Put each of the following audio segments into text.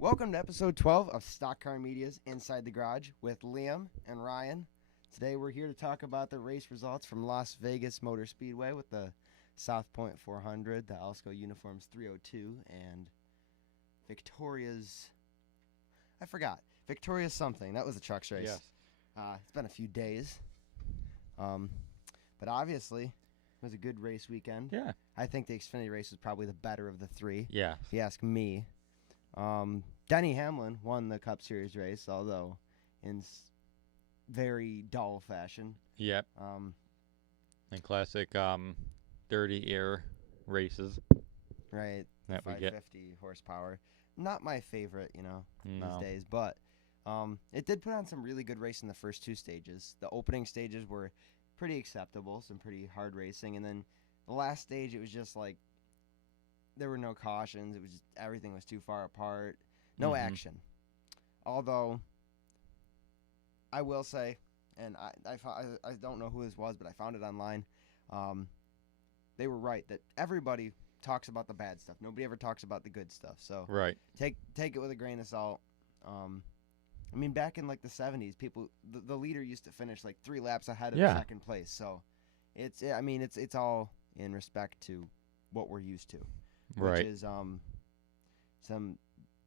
Welcome to episode 12 of Stock Car Media's Inside the Garage with Liam and Ryan. Today we're here to talk about the race results from Las Vegas Motor Speedway with the South Point 400, the Alsco Uniforms 302, and Victoria's... I forgot. Victoria's something. That was the trucks race. Yes. It's been a few days. But obviously, it was a good race weekend. Yeah. I think the Xfinity race was probably the better of the three. Yeah. If you ask me. Denny Hamlin won the Cup Series race, although in very dull fashion. Yep. And classic dirty air races. Right. That we get. 550 horsepower. Not my favorite, these No. days, but it did put on some really good racing the first two stages. The opening stages were pretty acceptable, some pretty hard racing, and then the last stage it was just like there were no cautions. It was just, everything was too far apart. No action. Although I will say, and I don't know who this was, but I found it online. They were right that everybody talks about the bad stuff. Nobody ever talks about the good stuff. So Right. take it with a grain of salt. I mean, back in like the 70s, the leader used to finish like 3 laps ahead of second place. So it's all in respect to what we're used to. Which Right. is some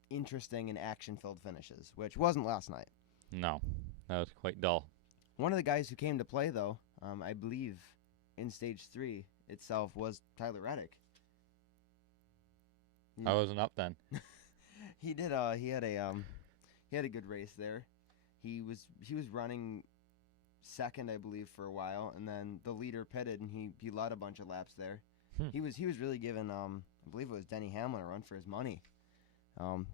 interesting and action-filled finishes, which wasn't last night. No. That was quite dull. One of the guys who came to play, though, I believe, in Stage 3 itself was Tyler Reddick. I wasn't up then. He did. He had a good race there. He was running second, I believe, for a while, and then the leader pitted, and he led a bunch of laps there. He was really giving I believe it was Denny Hamlin a run for his money.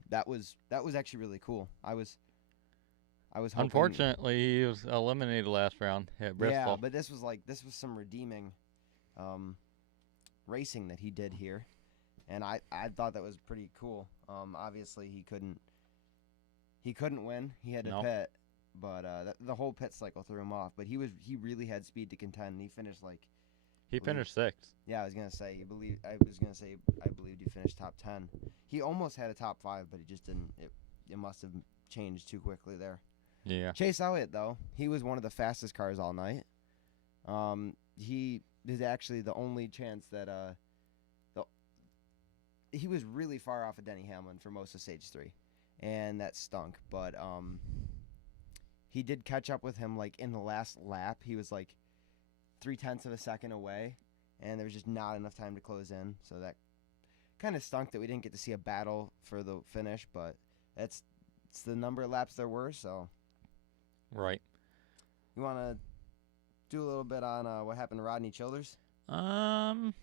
That was actually really cool. I was hoping, Unfortunately, he was eliminated last round at Bristol. yeah, but this was some redeeming racing that he did here, and I thought that was pretty cool. Obviously he couldn't win. He had to pit, but the whole pit cycle threw him off. But he really had speed to contend. He finished He finished 6th. Yeah, I believed he finished top 10. He almost had a top 5, but he just didn't. It must have changed too quickly there. Yeah. Chase Elliott, though, he was one of the fastest cars all night. He is actually the only chance that he was really far off of Denny Hamlin for most of Stage 3, and that stunk. But he did catch up with him like in the last lap. He was like 0.3 of a second away, and there was just not enough time to close in. So that kind of stunk that we didn't get to see a battle for the finish, but it's the number of laps there were. So Right. you want to do a little bit on what happened to Rodney Childers? Well,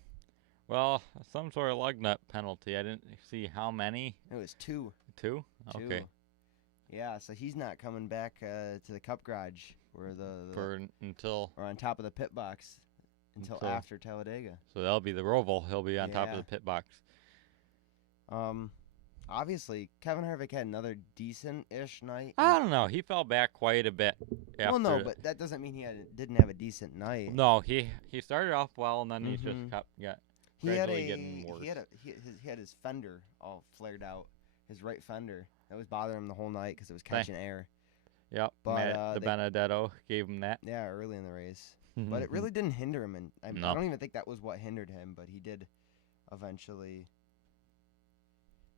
some sort of lug nut penalty. I didn't see how many. It was 2. 2? Okay. 2. Yeah, so he's not coming back to the Cup Garage or Until or on top of the pit box until after Talladega. So that'll be the Roval. He'll be on top of the pit box. Obviously, Kevin Harvick had another decent-ish night. I don't know. He fell back quite a bit. Well, no, but that doesn't mean he didn't have a decent night. No, he started off well, and then he just got gradually getting worse. He had his fender all flared out, his right fender. That was bothering him the whole night because it was catching air. Yep, but Benedetto gave him that. Yeah, early in the race. But it really didn't hinder him, and I don't even think that was what hindered him, but he did eventually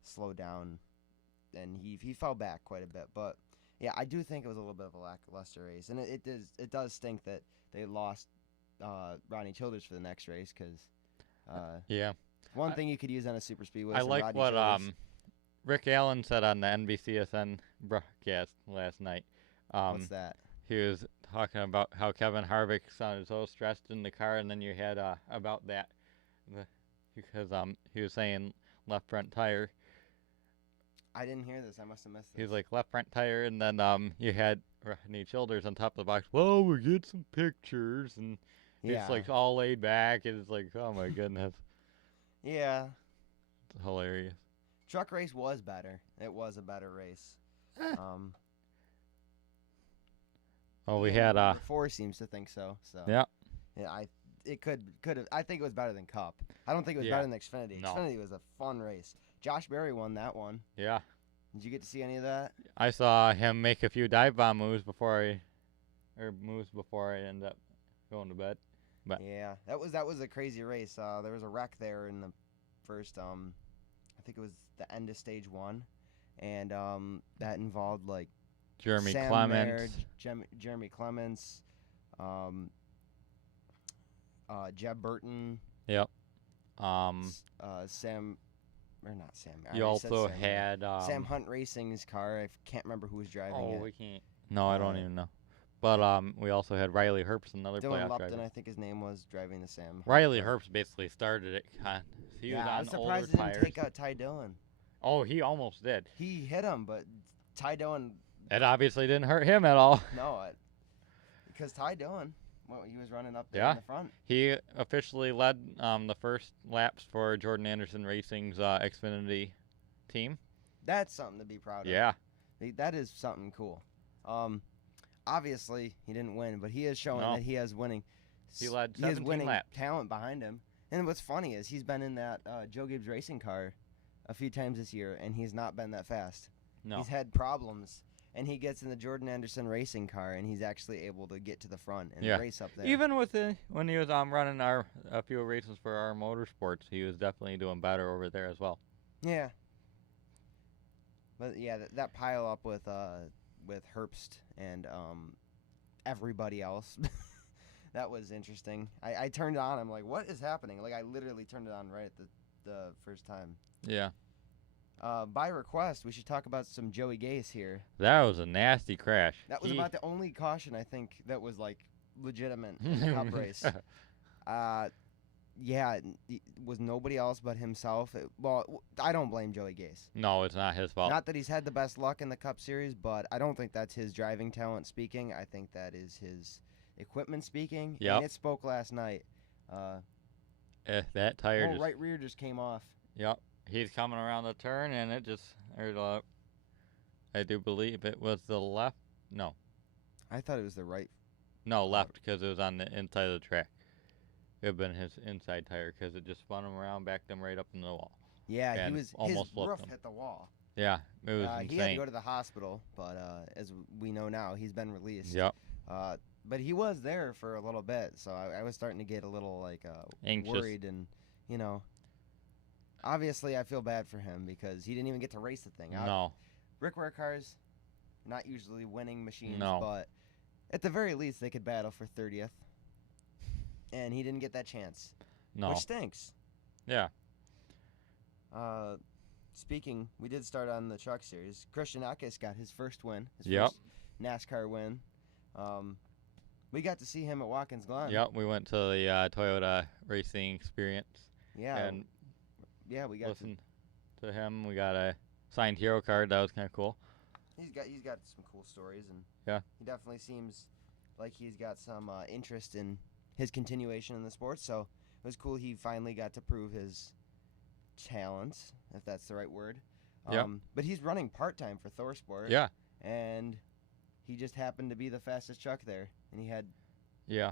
slow down, and he fell back quite a bit. But yeah, I do think it was a little bit of a lackluster race, and it does stink that they lost Rodney Childers for the next race because yeah, one thing you could use on a super speedway. I like what Rick Allen said on the NBCSN broadcast last night. What's that? He was talking about how Kevin Harvick sounded so stressed in the car, and then you had about that because he was saying left front tire. I didn't hear this. I must have missed this. He was like left front tire, and then you had Rodney Childers on top of the box. Well, we get some pictures, and he's like all laid back. It's like, oh my goodness. Yeah. It's hilarious. Truck race was better. It was a better race. Well, we had number 4 seems to think so. So yeah. It could have. I think it was better than Cup. I don't think it was better than Xfinity. No. Xfinity was a fun race. Josh Berry won that one. Yeah. Did you get to see any of that? I saw him make a few dive bomb moves before I ended up going to bed. But Yeah, that was a crazy race. There was a wreck there in the first. I think it was the end of stage 1, and that involved like Jeremy Sam Clements. Mayer, Jeremy Clements, um, Jeb Burton, Yep. Sam, or not Sam. I You already said also Sam Mayer. had Sam Hunt Racing's car. I can't remember who was driving it. we can't. No, I don't even know. But we also had Riley Herbst, another Dylan playoff Lupton, driver. I think his name was, driving the Sam. Riley car. Herbst basically started it. He was Yeah, I on was older surprised he didn't tires. take out Ty Dillon. Oh, he almost did. He hit him, but Ty Dillon. It obviously didn't hurt him at all. No, because Ty Dillon, well, he was running up there Yeah. in the front. He officially led the first laps for Jordan Anderson Racing's Xfinity team. That's something to be proud of. Yeah. That is something cool. Obviously, he didn't win, but he is showing No. that he has winning. He led He has 17 winning laps. talent behind him. And what's funny is he's been in that Joe Gibbs racing car a few times this year, and he's not been that fast. No. He's had problems, and he gets in the Jordan Anderson racing car, and he's actually able to get to the front and Yeah. race up there. Even with when he was running a few races for our motorsports, he was definitely doing better over there as well. Yeah. But yeah, that pile up with Herbst and everybody else, that was interesting. I turned it on. I'm like, what is happening? Like I literally turned it on right at the first time. Yeah. By request, we should talk about some Joey Gase here. That was a nasty crash. That was about the only caution I think that was like legitimate in the Cup race. Yeah, it was nobody else but himself. I don't blame Joey Gase. No, it's not his fault. Not that he's had the best luck in the Cup Series, but I don't think that's his driving talent speaking. I think that is his equipment speaking. Yep. And it spoke last night. That tire Oh, just... right rear just came off. Yep. He's coming around the turn, and it just... I do believe it was the left. No. I thought it was the right. No, left, because it was on the inside of the track. It would have been his inside tire, because it just spun him around, backed him right up in the wall. Yeah, And his almost flipped roof him. hit the wall. Yeah, it was insane. He had to go to the hospital, but as we know now, he's been released. Yep. But he was there for a little bit, so I was starting to get a little Anxious. worried, and obviously I feel bad for him because he didn't even get to race the thing. No. Brickware cars, not usually winning machines, No. but at the very least they could battle for 30th, and he didn't get that chance, No. which stinks. Yeah. Speaking, we did start on the truck series. Christian Akis got his first win, his Yep. first NASCAR win. We got to see him at Watkins Glen. Yep, we went to the Toyota racing experience. Yeah. And yeah, we got listened to him. We got a signed hero card. That was kind of cool. He's got some cool stories, and Yeah. he definitely seems like he's got some interest in his continuation in the sport. So it was cool he finally got to prove his talents, if that's the right word. Yep. But he's running part-time for ThorSport. Yeah. And he just happened to be the fastest truck there. And he had, Yeah.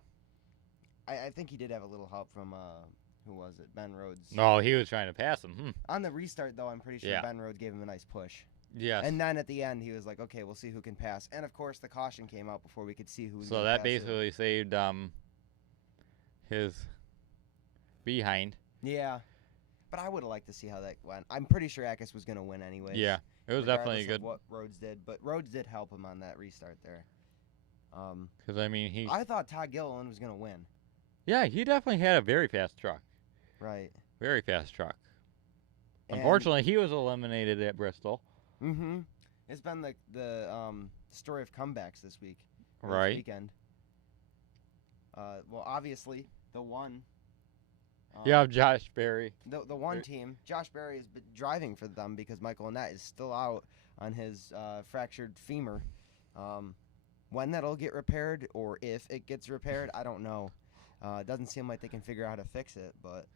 I think he did have a little help from, who was it? Ben Rhodes. No, he was trying to pass him. On the restart, though, I'm pretty sure Yeah. Ben Rhodes gave him a nice push. Yes. And then at the end, he was like, okay, we'll see who can pass. And, of course, the caution came out before we could see who was So going to that pass basically saved his behind. Yeah. But I would have liked to see how that went. I'm pretty sure Akis was going to win anyway. Yeah. It was definitely regardless good. of what Rhodes did. But Rhodes did help him on that restart there. Because, I mean, he... I thought Todd Gilliland was going to win. Yeah, he definitely had a very fast truck. Right. Very fast truck. And- Unfortunately, he was eliminated at Bristol. Mm-hmm. It's been the story of comebacks this week. Right. This weekend. Well, obviously, the one. You have Josh Berry. The one team, Josh Berry has been driving for them because Michael Annett is still out on his fractured femur. When that'll get repaired or if it gets repaired, I don't know. It doesn't seem like they can figure out how to fix it, but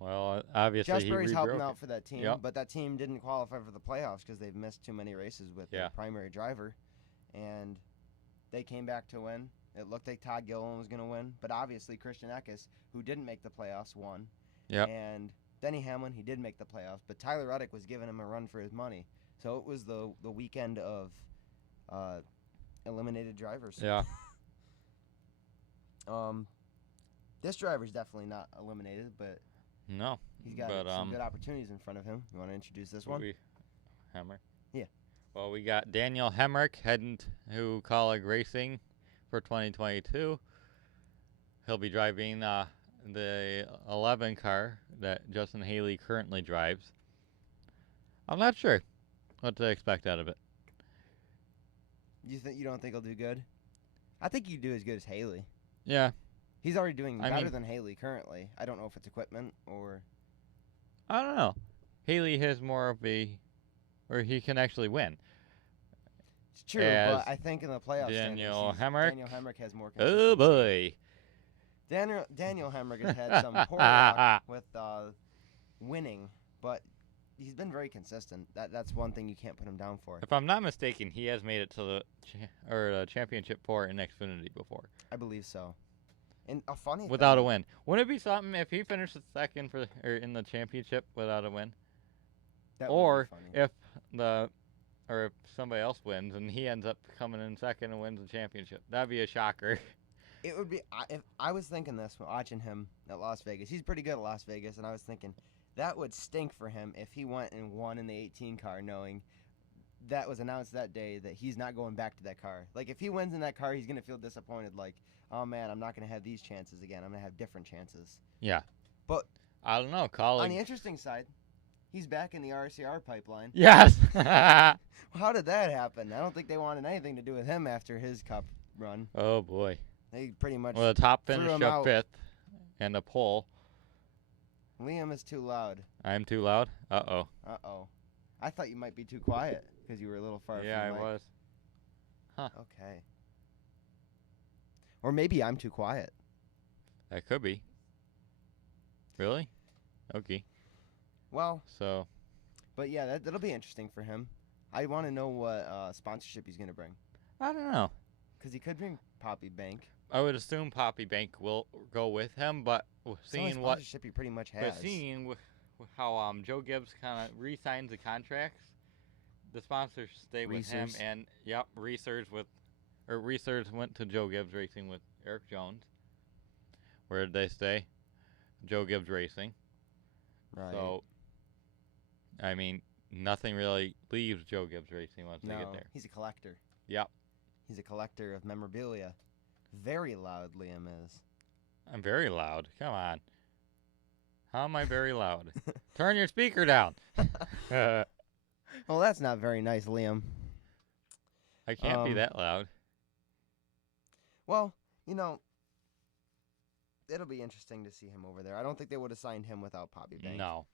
Well, obviously Josh he Berry's helping rebroke out it. for that team, Yep. but that team didn't qualify for the playoffs because they've missed too many races with Yeah. their primary driver, and they came back to win. It looked like Todd Gilliland was going to win, but obviously Christian Eckes, who didn't make the playoffs, won. Yep. And Denny Hamlin, he did make the playoffs, but Tyler Reddick was giving him a run for his money. So it was the weekend of eliminated drivers. Yeah. This driver's definitely not eliminated, but No. he's got some good opportunities in front of him. You want to introduce this one? Hemrick? Yeah. Well, we got Daniel Hemrick heading to Colleague Racing for 2022. He'll be driving the 11 car that Justin Haley currently drives. I'm not sure what to expect out of it. You don't think he'll do good? I think he'd do as good as Haley. Yeah. He's already doing better than Haley currently. I don't know if it's equipment or... I don't know. Haley has more of or he can actually win. It's true, but I think in the playoffs, Daniel Hemrick has more consistency. Oh, boy. Daniel Hemrick has had some poor luck with winning, but he's been very consistent. That's one thing you can't put him down for. If I'm not mistaken, he has made it to the championship four in Xfinity before. I believe so. And a funny without thing, a win. Wouldn't it be something if he finished second in the championship without a win? that Or would be funny. if somebody else wins and he ends up coming in second and wins the championship. That'd be a shocker. It would be. If I was thinking this watching him at Las Vegas. He's pretty good at Las Vegas, and I was thinking that would stink for him if he went and won in the 18 car, knowing that was announced that day that he's not going back to that car. Like if he wins in that car, he's gonna feel disappointed. Like, oh man, I'm not gonna have these chances again. I'm gonna have different chances. Yeah. But I don't know, on Colleague. the interesting side, he's back in the RCR pipeline. Yes. How did that happen? I don't think they wanted anything to do with him after his cup run. Oh boy. They pretty much. Well, the top threw finish him of out. 5th and a pole. Liam is too loud. I'm too loud? Uh-oh. Uh-oh. I thought you might be too quiet because you were a little far Yeah, I from the mic. was. Huh. Okay. Or maybe I'm too quiet. That could be. Really? Okay. Well, So, but yeah, that'll be interesting for him. I want to know what sponsorship he's going to bring. I don't know. Because he could bring Poppy Bank. I would assume Poppy Bank will go with him, but It's the only seeing what sponsorship he pretty much has. but seeing how Joe Gibbs kind of re-signs the contracts, the sponsors stay with him, Reesers. and Reesers went to Joe Gibbs Racing with Eric Jones. Where did they stay? Joe Gibbs Racing. Right. So, I mean, nothing really leaves Joe Gibbs Racing once they get there. He's a collector. Yep. He's a collector of memorabilia. Very loud, Liam is. I'm very loud. Come on. How am I very loud? Turn your speaker down. I Well, that's not very nice, Liam. can't be that loud. Well, it'll be interesting to see him over there. I don't think they would have signed him without Poppy Bank. No.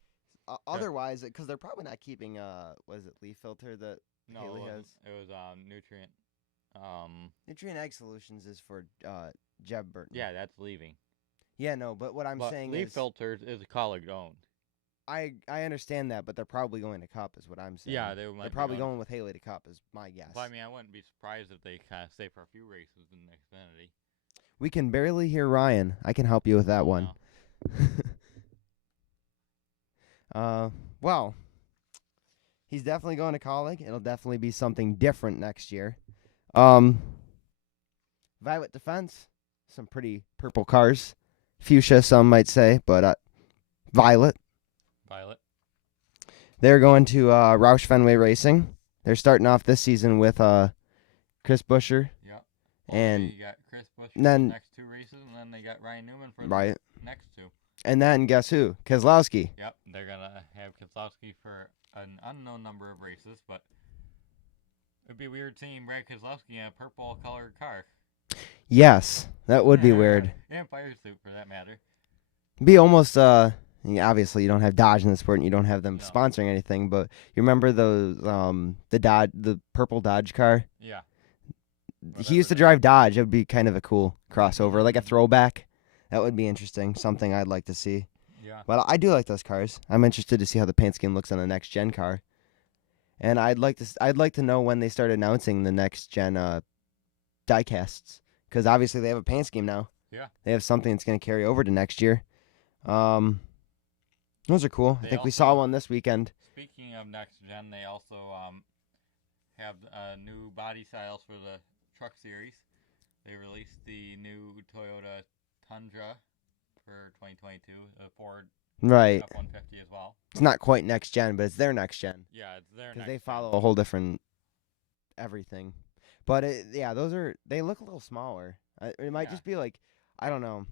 Otherwise, because they're probably not keeping, was it leaf filter that No, Haley it has? was Nutrient. Nutrient Egg Solutions is for Jeb Burton. Yeah, that's leaving. Yeah, no, but what I'm But saying Leaf is, Filters is colleague owned. I understand that, but they're probably going to Cup, is what I'm saying. Yeah, they're might be probably going with Haley to Cup, is my guess. Well, I mean, I wouldn't be surprised if they kind of stay for a few races in Xfinity. We can barely hear Ryan. I can help you with that one. Well, he's definitely going to Colleague. It'll definitely be something different next year. Violet Defense, some pretty purple cars. Fuchsia, some might say, but Violet. They're going to Roush Fenway Racing. They're starting off this season with Chris Buescher. Yep. And you got Chris Buescher then- for the next 2 races, and then they got Ryan Newman for Right. the next 2. And then guess who? Keselowski. Yep, they're going to have Keselowski for an unknown number of races, but it'd be weird seeing Brad Keselowski in a purple-colored car. Yes, that would be weird. And fire suit, for that matter. Be almost obviously you don't have Dodge in the sport and you don't have them No. sponsoring anything, but you remember those the purple Dodge car? Yeah. He used to drive Dodge. It would be kind of a cool crossover, like a throwback. That would be interesting. Something I'd like to see. Yeah. But I do like those cars. I'm interested to see how the paint scheme looks on the next gen car. And I'd like to know when they start announcing the next gen diecasts, because obviously they have a paint scheme now. Yeah. They have something that's going to carry over to next year. Those are cool. I They think we saw also- one this weekend. speaking of next gen, they also have new body styles for the truck series. They released the new Toyota Tundra for 2022, the Ford Right. F-150 as well. It's not quite next gen, but it's their next gen. Yeah, it's their Because next they gen. follow a whole different everything. But they look a little smaller. It might Yeah. just be like, I don't know.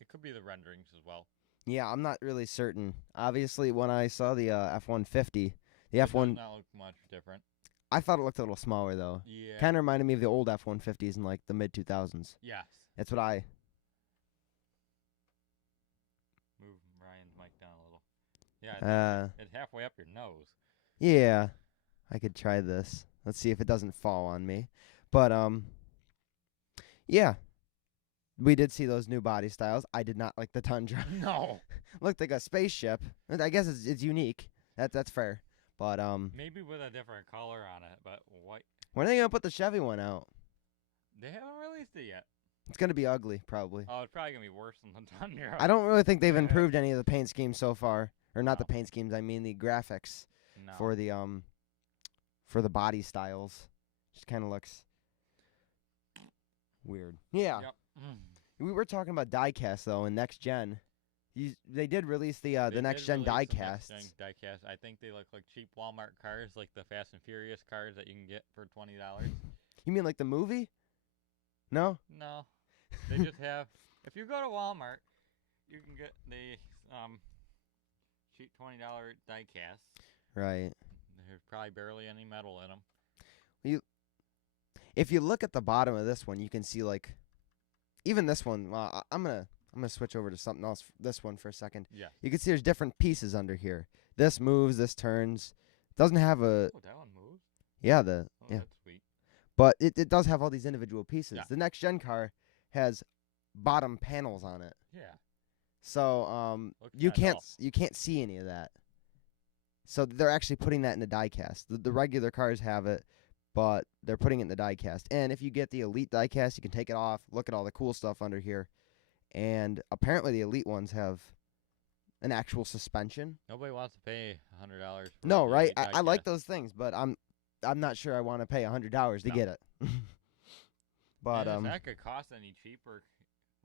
It could be the renderings as well. Yeah, I'm not really certain. Obviously, when I saw the F-150, the It F1, does not look much different. I thought it looked a little smaller though. Yeah. Kind of reminded me of the old F-150s in like the mid 2000s. Yes. That's what I. Move Ryan's mic down a little. Yeah, it's halfway up your nose. Yeah, I could try this. Let's see if it doesn't fall on me. But yeah, we did see those new body styles. I did not like the Tundra. No. Looked like a spaceship. I guess it's unique. That's fair. But maybe with a different color on it, but white. when are they gonna put the Chevy one out? They haven't released it yet. It's gonna be ugly, probably. Oh, it's probably gonna be worse than the Tundra. I don't really think they've improved any of the paint schemes so far, or not No. the paint schemes. I mean the graphics No. for the body styles. Just kind of looks weird. Yeah. Yep. We were talking about diecast though in next gen. They did release the They next did gen release some diecasts. next-gen diecast. I think they look like cheap Walmart cars, like the Fast and Furious cars that you can get for $20. You mean like the movie? No. No, they just have. If you go to Walmart, you can get the cheap $20 diecasts. Right. There's probably barely any metal in them. If you look at the bottom of this one, you can see like, even this one. I'm gonna switch over to something else. This one for a second. Yeah. You can see there's different pieces under here. This moves. This turns. Doesn't have a. Oh, that one moves. Yeah. Oh, Yeah. that's sweet. But it does have all these individual pieces. Yeah. The next gen car has bottom panels on it. Yeah. So Looks you kinda dull. you can't see any of that. So they're actually putting that in the diecast. The regular cars have it, but they're putting it in the diecast. And if you get the Elite diecast, you can take it off, look at all the cool stuff under here. And apparently the Elite ones have an actual suspension. Nobody wants to pay $100. For No, the right? Elite I like diecast. those things, but I'm not sure I want to pay $100 to No. get it. But And if that could cost any cheaper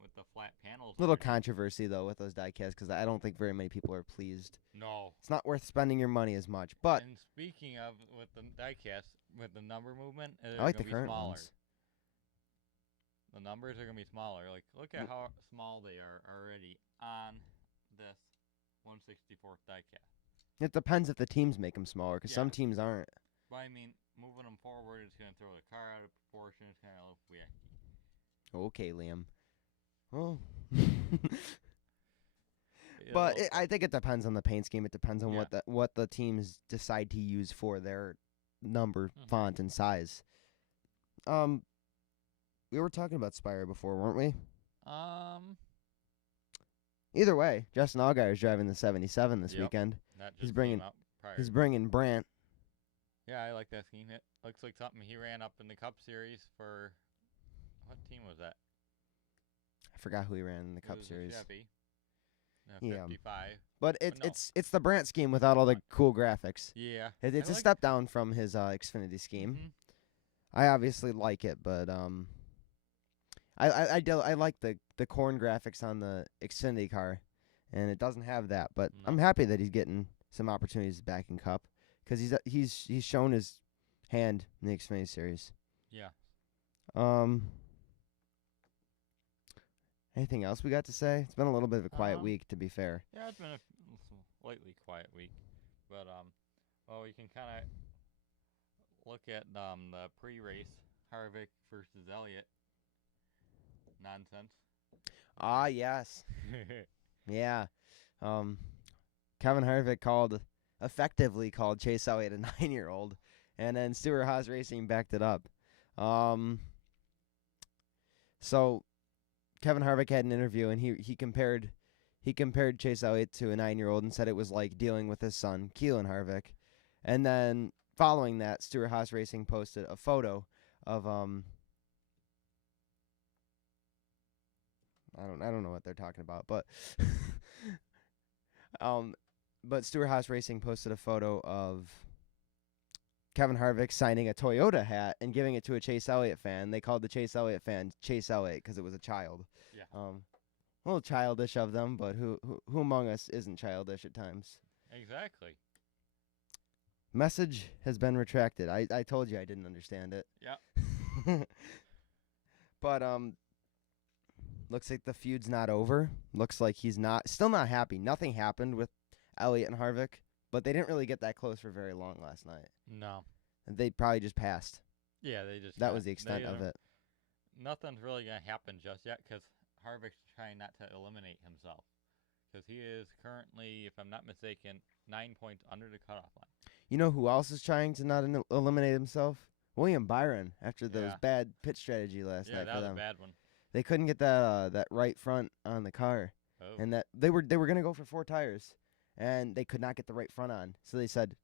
with the flat panels. little underneath. controversy though with those diecasts because I don't think very many people are pleased. No. It's not worth spending your money as much. But And speaking of with the diecast, with the number movement, I like the be current smaller. ones. The numbers are gonna be smaller. Like, look at how small they are already on this 1/64th diecast. It depends if the teams make them smaller because Yeah. some teams aren't. But I mean, moving them forward, it's gonna throw the car out of proportion. It's kind of look weird. Okay, Liam. Well, It'll but look- I think it depends on the paint scheme. It depends on Yeah. what the teams decide to use for their number, Mhm. font, and size. We were talking about Spire before, weren't we? Either way, Justin Allgaier is driving the 77 this Yep. weekend. that he's just bringing- came up prior. He's bringing Brandt. Yeah, I like that scheme. It looks like something he ran up in the Cup Series for. What team was that? I forgot who he ran in the It Cup was a Series. Chevy. Yeah. 55. But no. it's the Brandt scheme without all the cool graphics. Yeah. It's I a like- step down from his Xfinity scheme. Mhm. I obviously like it, but I like the corn graphics on the Xfinity car, and it doesn't have that. But No. I'm happy that he's getting some opportunities back in Cup because he's shown his hand in the Xfinity series. Yeah. Anything else we got to say? It's been a little bit of a quiet week, to be fair. Yeah, it's been a slightly quiet week, but well, we can kind of look at the pre-race Harvick versus Elliott nonsense. Ah, yes, yeah. Kevin Harvick effectively called Chase Elliott a 9-year-old, and then Stewart Haas Racing backed it up. So Kevin Harvick had an interview, and he compared Chase Elliott to a 9-year-old and said it was like dealing with his son, Keelan Harvick. And then following that, Stewart Haas Racing posted a photo of I don't know what they're talking about, but But Stewart Haas Racing posted a photo of Kevin Harvick signing a Toyota hat and giving it to a Chase Elliott fan. They called the Chase Elliott fan Chase Elliott because it was a child. Yeah. A little childish of them, but who among us isn't childish at times? Exactly. Message has been retracted. I told you I didn't understand it. Yeah. But looks like the feud's not over. Looks like he's still not happy. Nothing happened with Elliott and Harvick, but they didn't really get that close for very long last night. No. They probably just passed. Yeah, they just. That was the extent of it. Nothing's really gonna happen just yet because Harvick's trying not to eliminate himself. Because he is currently, if I'm not mistaken, 9 points under the cutoff line. You know who else is trying to not eliminate himself? William Byron, after those bad pit strategy last night for them. Yeah, that was a bad one. They couldn't get that right front on the car. Oh. And that they were going to go for 4 tires, and they could not get the right front on. So they said,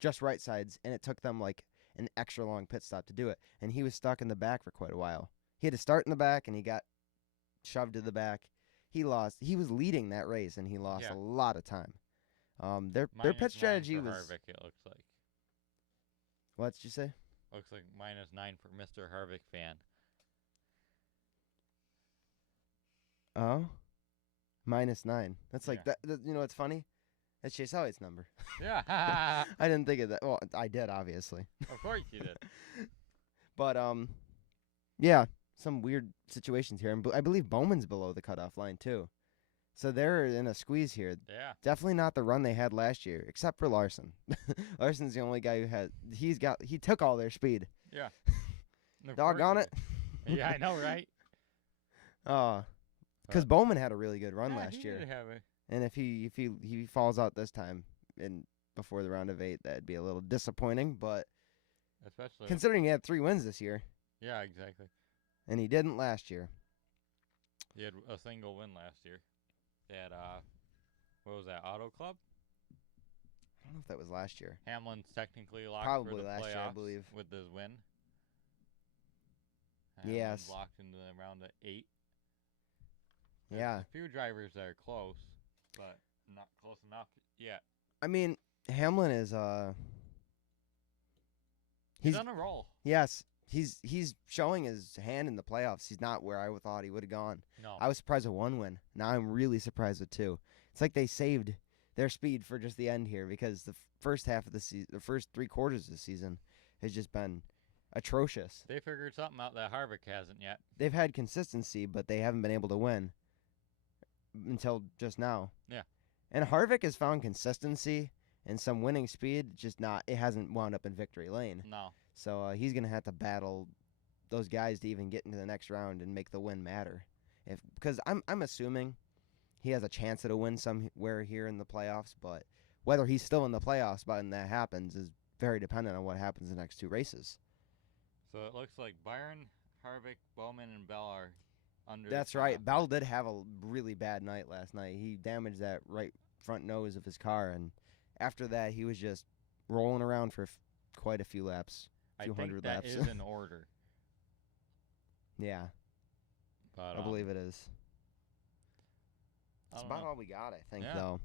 just right sides, and it took them like an extra long pit stop to do it. And he was stuck in the back for quite a while. He had to start in the back, and he got shoved to the back. He lost. He was leading that race, and he lost a lot of time. Their pit strategy was. Harvick, it looks like. What did you say? Looks like -9 for Mr. Harvick fan. Oh, -9. That's like that. You know what's funny? That's Chase Elliott's number. Yeah. I didn't think of that. Well, I did, obviously. Of course you did. But yeah, some weird situations here, and I believe Bowman's below the cutoff line too. So they're in a squeeze here. Yeah. Definitely not the run they had last year, except for Larson. Larson's the only guy who had. He took all their speed. Yeah. Doggone it. Yeah, I know, right? Because Bowman had a really good run last year. Did have it. And if he falls out this time before the round of 8, that'd be a little disappointing. But especially considering he had 3 wins this year. Yeah, exactly. And he didn't last year. He had a single win last year. They had what was that, Auto Club? I don't know if that was last year. Hamlin's technically locked Probably for the last playoffs year, I believe. with his win. Yes. Locked into the round of 8. Yeah. There's a few drivers that are close, but not close enough yet. I mean, Hamlin is he's on a roll. Yes. He's showing his hand in the playoffs. He's not where I thought he would have gone. No. I was surprised with 1 win. Now I'm really surprised with 2. It's like they saved their speed for just the end here because the first half of the season, the first 3 quarters of the season has just been atrocious. They figured something out that Harvick hasn't yet. They've had consistency, but they haven't been able to win until just now. Yeah. And Harvick has found consistency and some winning speed, just not. It hasn't wound up in victory lane. No. So he's going to have to battle those guys to even get into the next round and make the win matter. Because I'm assuming he has a chance at a win somewhere here in the playoffs, but whether he's still in the playoffs by when that happens is very dependent on what happens in the next 2 races. So it looks like Byron, Harvick, Bowman, and Bell are under. That's right. Bell did have a really bad night last night. He damaged that right front nose of his car, and after that, he was just rolling around for quite a few laps. I think that is in order. Yeah. But, I believe it is. That's about know. all we got, I think, though.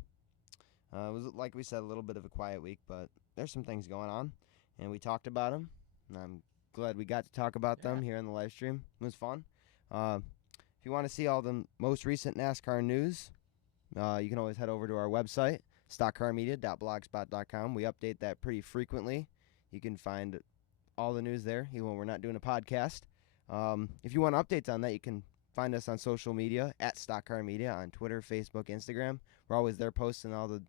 It was, like we said, a little bit of a quiet week, but there's some things going on, and we talked about them, and I'm glad we got to talk about them here in the live stream. It was fun. If you want to see all the most recent NASCAR news, you can always head over to our website, stockcarmedia.blogspot.com. We update that pretty frequently. You can find all the news there, even when we're not doing a podcast. If you want updates on that, you can find us on social media at Stock Car Media on Twitter, Facebook, Instagram. We're always there posting all the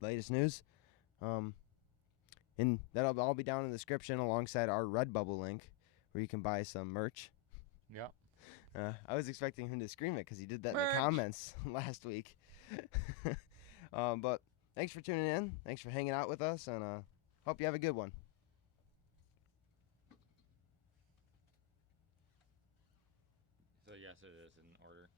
latest news. And that'll all be down in the description alongside our Redbubble link where you can buy some merch. Yep. I was expecting him to scream it because he did that Merch! in the comments last week. But thanks for tuning in. Thanks for hanging out with us, and hope you have a good one. So yes, it is in order.